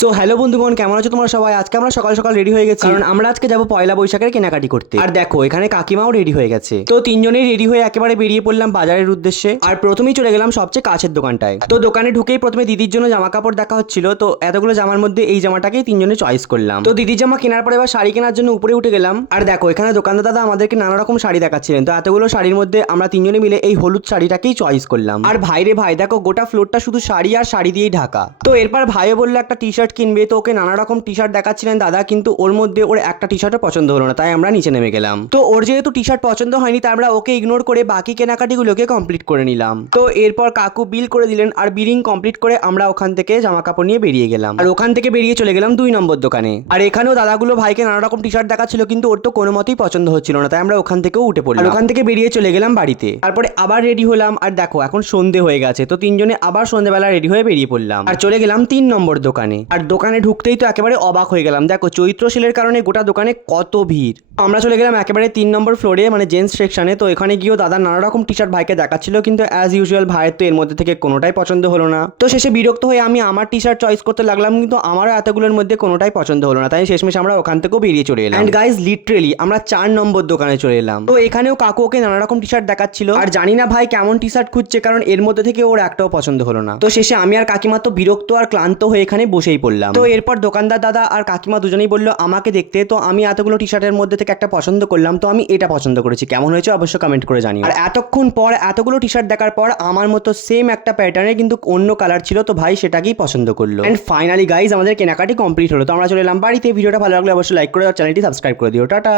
So hello বন্ধুগণ, কেমন আছো তোমরা সবাই? আজকে আমরা সকাল সকাল রেডি হয়ে গেছি, কারণ আমরা আজকে যাবো পয়লা বৈশাখের কেনাকাটি করতে। আর দেখো এখানে কাকিমাও রেডি হয়ে গেছে। তো তিনজনেই রেডি হয়ে একেবারে বেরিয়ে পড়লাম বাজারের উদ্দেশ্যে। আর প্রথমেই চলে গেলাম সবচেয়ে কাছের দোকানটায়। তো দোকানে ঢুকেই প্রথমে দিদির জন্য জামা কাপড় দেখা হচ্ছিল। তো এতগুলো জামার মধ্যে এই জামাটাকেই তিনজনে চয়েস করলাম। তো দিদির জামা কেনার পরে এবার শাড়ি কেনার জন্য উপরে উঠে গেলাম। আর দেখো এখানে দোকানদার দাদা আমাদেরকে নানা রকম শাড়ি দেখাচ্ছিলেন। তো এতগুলো শাড়ির মধ্যে আমরা তিনজনে মিলে এই হলুদ শাড়িটাকেই চয়েস করলাম। আর ভাইরে ভাই, দেখো গোটা ফ্লোরটা শুধু শাড়ি আর শাড়ি দিয়েই ঢাকা। তো এরপর ভাইও বললো একটা টি শার্ট কিনবে। তো ওকে নানা রকম টি শার্ট দেখাচ্ছিলেন দাদা, কিন্তু ওর মধ্যে ওর একটা টি শার্টও পছন্দ হলো না, তাই আমরা নিচে নেমে গেলাম। তো ওর যেহেতু টি শার্ট পছন্দ হয়নি, তাই আমরা ওকে ইগনোর করে বাকি কেনাকাটিগুলোকে কমপ্লিট করে নিলাম। তো এরপর কাকু বিল করে দিলেন, আর বিলিং কমপ্লিট করে আমরা ওখান থেকে জামা কাপড় নিয়ে বেরিয়ে গেলাম। আর ওখান থেকে বেরিয়ে চলে গেলাম 2 নম্বর দোকানে। আর এখানেও দাদাগুলো ভাইকে নানা রকম টি শার্ট দেখাচ্ছিল, কিন্তু ওর তো কোনো মতেই পছন্দ হচ্ছিল না, তাই আমরা ওখান থেকেও উঠে পড়লাম। আর ওখান থেকে বেরিয়ে চলে গেলাম বাড়িতে। তারপরে আবার রেডি হলাম। আর দেখো এখন সন্ধে হয়ে গেছে। তো তিনজনে আবার সন্ধেবেলা রেডি হয়ে বেরিয়ে পড়লাম আর চলে গেলাম 3 নম্বর দোকানে। আর দোকানে ঢুকতেই তো একেবারে অবাক হয়ে গেলাম। দেখো চৈত্র সেলের কারণে গোটা দোকানে কত ভিড়। আমরা চলে গেলাম একেবারে 3 নম্বর ফ্লোরে, মানে জেন্টস সেকশনে। তো এখানে গিয়েও দাদা নানা রকম টি শার্ট ভাইকে দেখাচ্ছিল, কিন্তু অ্যাজ ইউজুয়াল ভাইয়ের তো এর মধ্যে থেকে কোনোটাই পছন্দ হলো না। তো শেষে বিরক্ত হয়ে আমি আমার টি শার্ট চয়েস করতে লাগলাম, কিন্তু আমারও এতগুলোর মধ্যে কোনোটাই পছন্দ হলো না, তাই শেষমেশ আমরা ওখান থেকেও বেরিয়ে চলে এলাম। অ্যান্ড গাইজ লিটারেলি আমরা 4 নম্বর দোকানে চলে এলাম। তো এখানেও কাকু ওকে নানা রকম টি শার্ট দেখাচ্ছিল, আর জানি না ভাই কেমন টি শার্ট খুঁজছে, কারণ এর মধ্যে থেকে ওর একটাও পছন্দ হলো না। তো শেষে আমি আর কাকিমা তো বিরক্ত আর ক্লান্ত হয়ে এখানে বসেই পড়লাম। তো এরপর দোকানদার দাদা আর কাকিমা দুজনেই বললো আমাকে দেখতে। তো আমি এতগুলো টি শার্টের মধ্যে থেকে একটা পছন্দ করলাম। তো আমি এটা পছন্দ করেছি, কেমন হয়েছে অবশ্যই কমেন্ট করে জানিও। আর এতক্ষণ পর এতগুলো টি শার্ট দেখার পর আমার মতো সেম একটা প্যাটার্নের কিন্তু অন্য কালার ছিল, তো ভাই সেটাকেই পছন্দ করলো। এন্ড ফাইনালি গাইজ আমাদের কেনাকাটি কমপ্লিট হলো। তো আমরা চলে এলাম বাড়িতে। ভিডিওটা ভালো লাগলে অবশ্যই লাইক করে দাও, চ্যানেলটি সাবস্ক্রাইব করে দিও। টাটা।